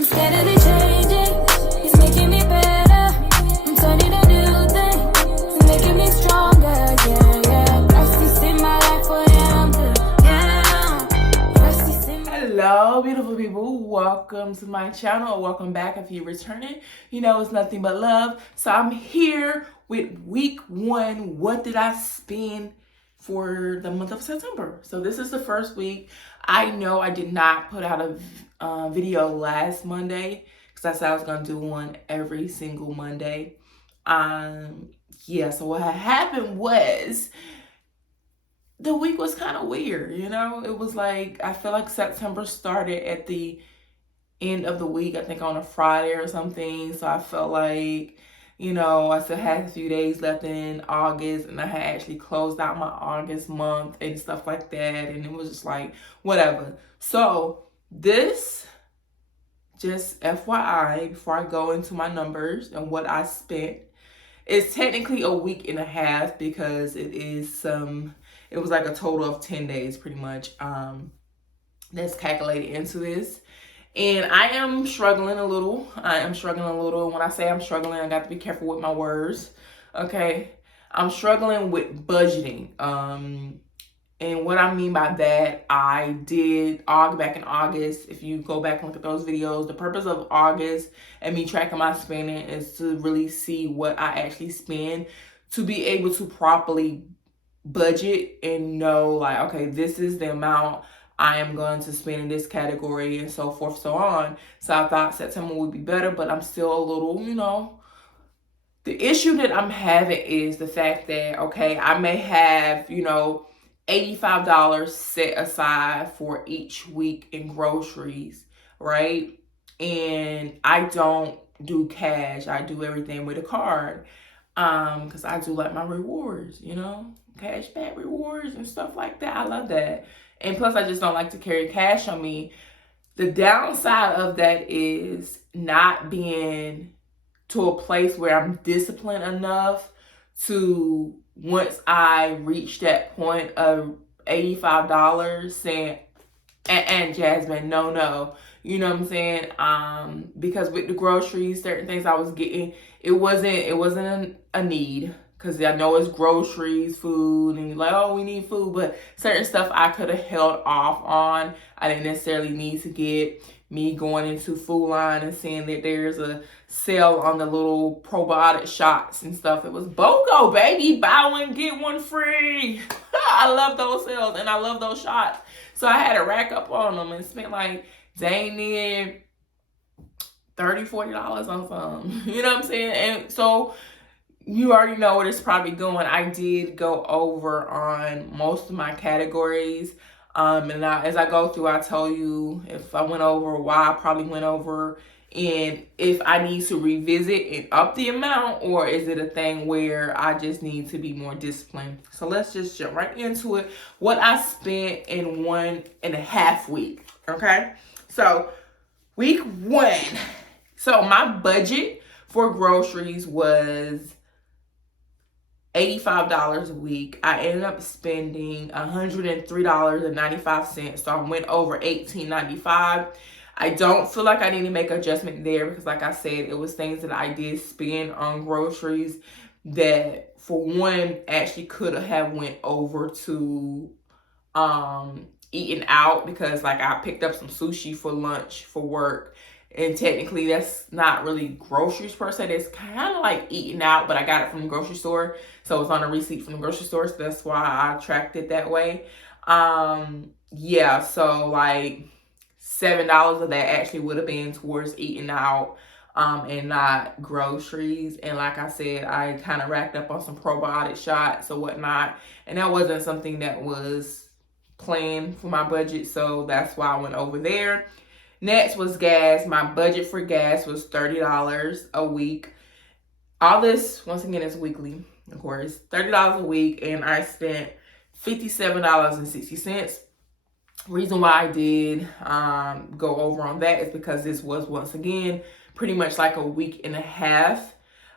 I'm steadily changing. He's making me better. I'm turning a new thing. He's making me stronger. Yeah, yeah. Christ in my life, oh yeah, I'm good. Yeah. Christ in my Hello, beautiful people. Welcome to my channel, or welcome back if you're returning. You know it's nothing but love. So I'm here with week 1. What did I spend for the month of September? So this is the first week. I know I did not put out a video last Monday because I said I was gonna do one every single Monday. Yeah. So what had happened was, the week was kind of weird, you know? It was like, I feel like September started at the end of the week, I think on a Friday or something. So I felt like, you know, I still had a few days left in August, and I had actually closed out my August month and stuff like that. And it was just like, whatever. So this, just FYI, before I go into my numbers and what I spent, it's technically a week and a half because it was like a total of 10 days pretty much that's calculated into this. And I am struggling a little. When I say I'm struggling, I got to be careful with my words. Okay. I'm struggling with budgeting. And what I mean by that, I did back in August. If you go back and look at those videos, the purpose of August and me tracking my spending is to really see what I actually spend, to be able to properly budget and know, like, okay, this is the amount I am going to spend in this category and so forth, so on. So I thought September would be better, but I'm still a little, the issue that I'm having is the fact that, okay, I may have, $85 set aside for each week in groceries, right? And I don't do cash. I do everything with a card. Because I do like my rewards, cash back rewards and stuff like that. I love that. And plus, I just don't like to carry cash on me. The downside of that is not being to a place where I'm disciplined enough to, once I reach that point of $85, saying, and Jasmine, no. You know what I'm saying? Because with the groceries, certain things I was getting, it wasn't a need. Because I know it's groceries, food, and you're like, oh, we need food. But certain stuff I could have held off on. I didn't necessarily need to get. Me going into Food Line and seeing that there's a sale on the little probiotic shots and stuff. It was BOGO, baby. Buy one, get one free. I love those sales and I love those shots. So I had to rack up on them and spent like dang near $30, $40 on some. You know what I'm saying? And so you already know where it's probably going. I did go over on most of my categories. And as I go through, I tell you if I went over, why I probably went over, and if I need to revisit and up the amount, or is it a thing where I just need to be more disciplined. So let's just jump right into it. What I spent in 1.5 weeks. Okay. So week 1. So my budget for groceries was $85 a week. I ended up spending $103.95. So I went over $18.95. I don't feel like I need to make an adjustment there because, like I said, it was things that I did spend on groceries that, for one, actually could have went over to eating out, because like I picked up some sushi for lunch for work. And technically, that's not really groceries per se. That's kind of like eating out, but I got it from the grocery store. So it's on a receipt from the grocery store. So that's why I tracked it that way. Yeah, so like $7 of that actually would have been towards eating out and not groceries. And like I said, I kind of racked up on some probiotic shots or whatnot. And that wasn't something that was planned for my budget. So that's why I went over there. Next was gas. My budget for gas was $30 a week. All this, once again, is weekly, of course. $30 a week, and I spent $57.60. Reason why I did go over on that is because this was, once again, pretty much like a week and a half.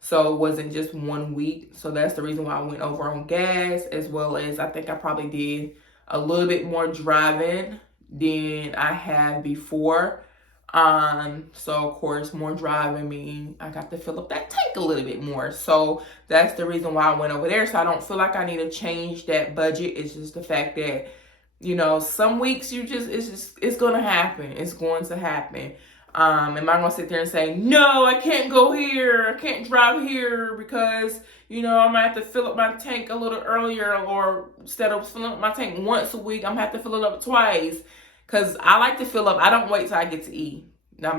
So it wasn't just 1 week. So that's the reason why I went over on gas, as well as I think I probably did a little bit more driving than I had before. So of course, more driving mean I got to fill up that tank a little bit more. So that's the reason why I went over there. So I don't feel like I need to change that budget. It's just the fact that, some weeks it's gonna happen. It's going to happen. Am I gonna sit there and say, no, I can't go here, I can't drive here because, I might have to fill up my tank a little earlier, or instead of filling up my tank once a week, I'm gonna have to fill it up twice. Cause I like to fill up. I don't wait till I get to eat. Now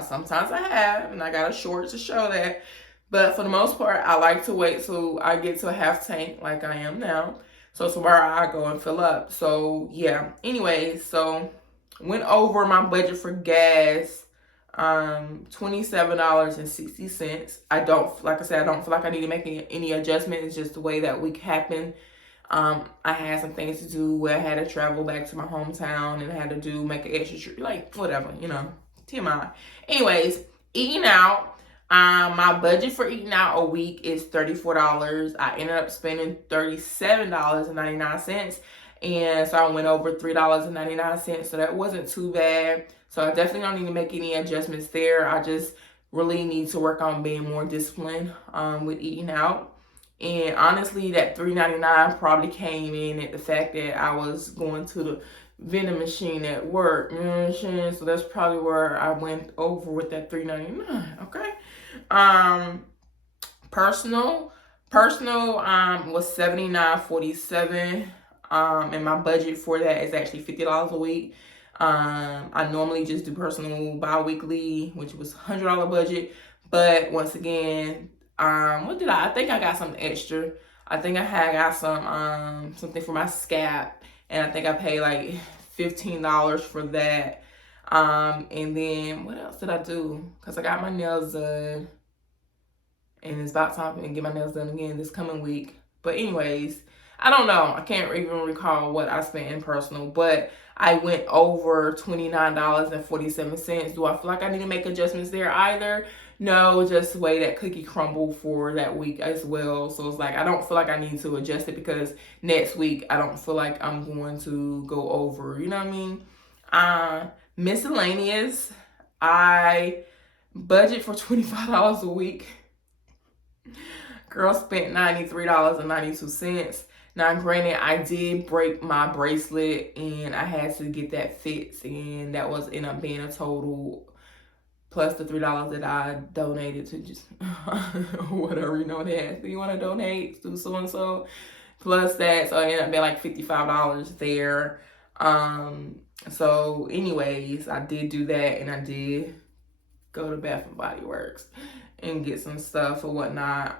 sometimes I have, and I got a short to show that. But for the most part, I like to wait till I get to a half tank like I am now. So tomorrow I go and fill up. So yeah. Anyways, so went over my budget for gas. $27.60. I don't feel like I need to make any adjustment. It's just the way that week happened. I had some things to do. I had to travel back to my hometown and I had to make an extra trip, like whatever, TMI. Anyways, eating out. My budget for eating out a week is $34. I ended up spending $37.99. And so I went over $3.99. So that wasn't too bad. So I definitely don't need to make any adjustments there. I just really need to work on being more disciplined with eating out. And honestly, that $3.99 probably came in at the fact that I was going to the vending machine at work. You know what I'm saying? So that's probably where I went over with that $3.99. Okay. Personal was $79.47. And my budget for that is actually $50 a week. I normally just do personal bi-weekly, which was $100 budget. But once again, what did I think I got something extra. I think I got some something for my scalp, and I think I paid like $15 for that. And then what else did I do? Because I got my nails done, and it's about time for me to get my nails done again this coming week. But anyways, I don't know. I can't even recall what I spent in personal, but I went over $29.47. Do I feel like I need to make adjustments there either? No, just the way that cookie crumbled for that week as well. So it's like, I don't feel like I need to adjust it because next week, I don't feel like I'm going to go over, you know what I mean? Miscellaneous, I budget for $25 a week. Girl spent $93.92. Now, granted, I did break my bracelet and I had to get that fixed, and that was end up being a total plus the $3 that I donated to just whatever, they asked, do you want to donate to so and so? Plus that, so it ended up being like $55 there. So anyways, I did do that, and I did go to Bath and Body Works and get some stuff or whatnot.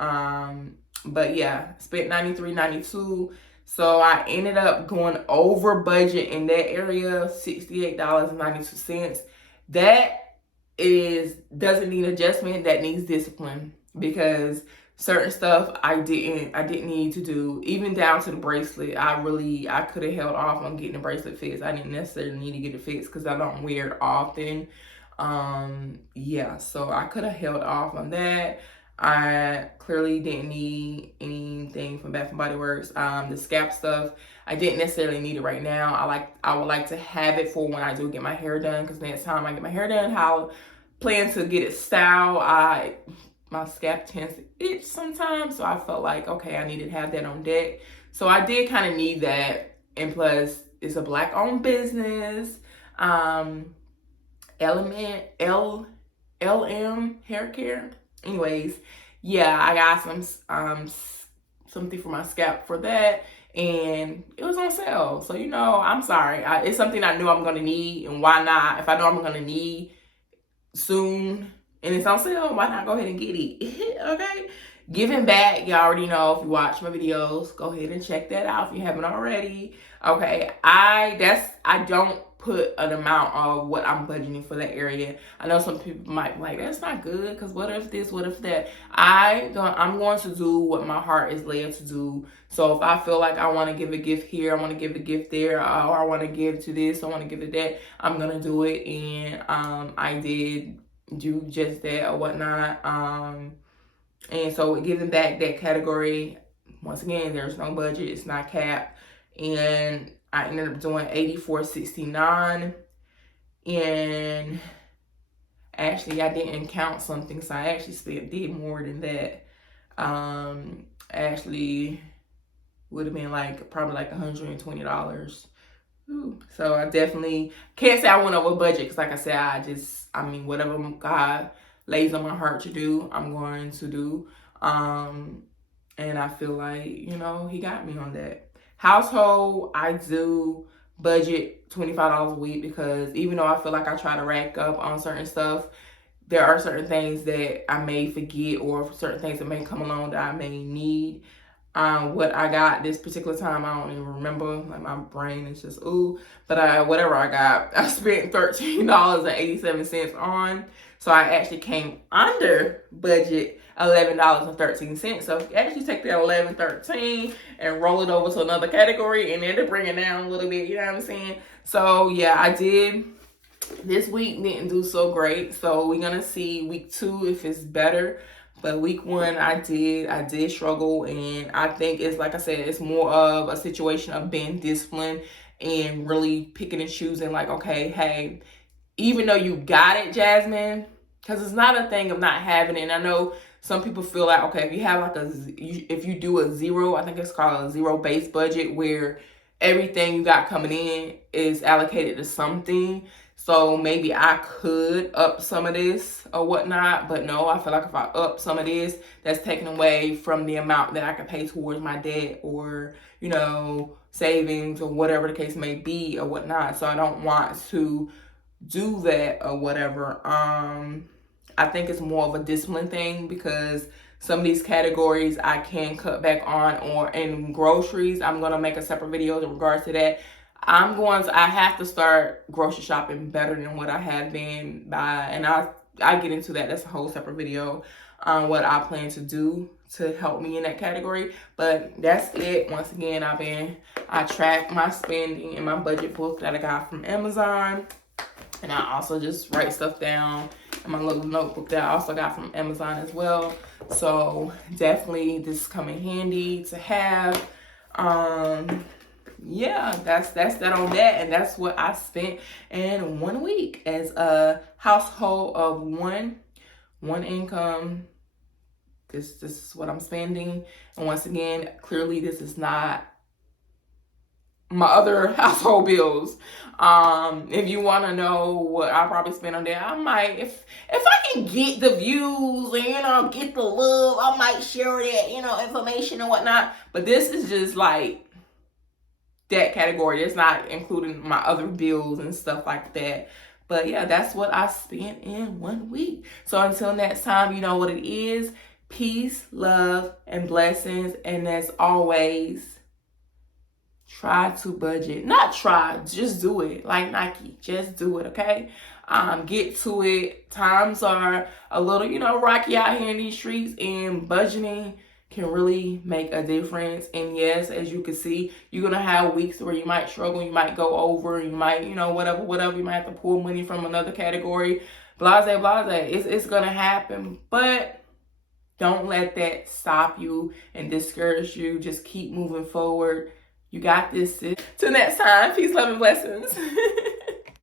But yeah, spent $93.92. So I ended up going over budget in that area, $68.92. That doesn't need adjustment, that needs discipline, because certain stuff I didn't need to do, even down to the bracelet. I could have held off on getting the bracelet fixed. I didn't necessarily need to get it fixed because I don't wear it often. Yeah, so I could have held off on that. I clearly didn't need anything from Bath and Body Works. The scalp stuff, I didn't necessarily need it right now. I would like to have it for when I do get my hair done, because next time I get my hair done, how I plan to get it styled, my scalp tends to itch sometimes, so I felt like, okay, I needed to have that on deck. So I did kind of need that, and plus, it's a Black-owned business. LM Hair Care. Anyways, yeah, I got something for my scalp for that, and it was on sale. So I'm sorry. It's something I knew I'm gonna need, and why not? If I know I'm gonna need soon and it's on sale, why not go ahead and get it? Okay. Giving back, you already know. If you watch my videos, go ahead and check that out if you haven't already. Okay, I don't put an amount of what I'm budgeting for that area. I know some people might be like, that's not good, because what if this, what if that? I'm going to do what my heart is led to do. So if I feel like I want to give a gift here, I want to give a gift there, or I want to give to this, I want to give to that, I'm going to do it. And I did do just that or whatnot. And so giving back, that category, once again, there's no budget, it's not capped. And I ended up doing $84.69. And actually, I didn't count something, so I actually did more than that. Actually would have been like probably like $120. So I definitely can't say I went over budget, because like I said, I mean, whatever God lays on my heart to do, I'm going to do. And I feel like, you know, he got me on that. Household, I do budget $25 a week, because even though I feel like I try to rack up on certain stuff, there are certain things that I may forget, or certain things that may come along that I may need. What I got this particular time, I don't even remember. Like, my brain is just but whatever I got, I spent $13.87 on. So I actually came under budget $11.13. So if you actually take that $11.13 and roll it over to another category, and then to bring it down a little bit, you know what I'm saying? So yeah, I did. This week didn't do so great. So we're gonna see week 2 if it's better. But week 1, I did struggle, and I think it's, like I said, it's more of a situation of being disciplined and really picking and choosing, like, okay, hey, even though you got it, Jasmine, because it's not a thing of not having it. And I know some people feel like, okay, if you have like if you do a zero, I think it's called a zero-based budget, where everything you got coming in is allocated to something. So maybe I could up some of this or whatnot, but no, I feel like if I up some of this, that's taken away from the amount that I could pay towards my debt, or, you know, savings, or whatever the case may be or whatnot. So I don't want to do that or whatever. I think it's more of a discipline thing, because some of these categories I can cut back on, or in groceries, I'm going to make a separate video in regards to that. I have to start grocery shopping better than what I have been and I get into that. That's a whole separate video on what I plan to do to help me in that category. But that's it. Once again, I track my spending in my budget book that I got from Amazon. And I also just write stuff down in my little notebook that I also got from Amazon as well. So definitely this is coming handy to have. Yeah, that's that on that. And that's what I spent in 1 week as a household of one income. This is what I'm spending. And once again, clearly this is not my other household bills. If you want to know what I probably spend on that, I might, if I can get the views and, you know, get the love, I might share that, you know, information and whatnot. But this is just like that category. It's not including my other bills and stuff like that. But yeah, that's what I spent in 1 week. So until next time, you know what it is. Peace, love, and blessings. And as always, try to budget. Not try, just do it. Like Nike, just do it, okay? Get to it. Times are a little, you know, rocky out here in these streets, and budgeting can really make a difference. And yes, as you can see, you're gonna have weeks where you might struggle, you might go over, you might, you know, whatever, you might have to pull money from another category. Blase. It's gonna happen. But don't let that stop you and discourage you. Just keep moving forward. You got this, sis. Till next time, peace, love, and blessings.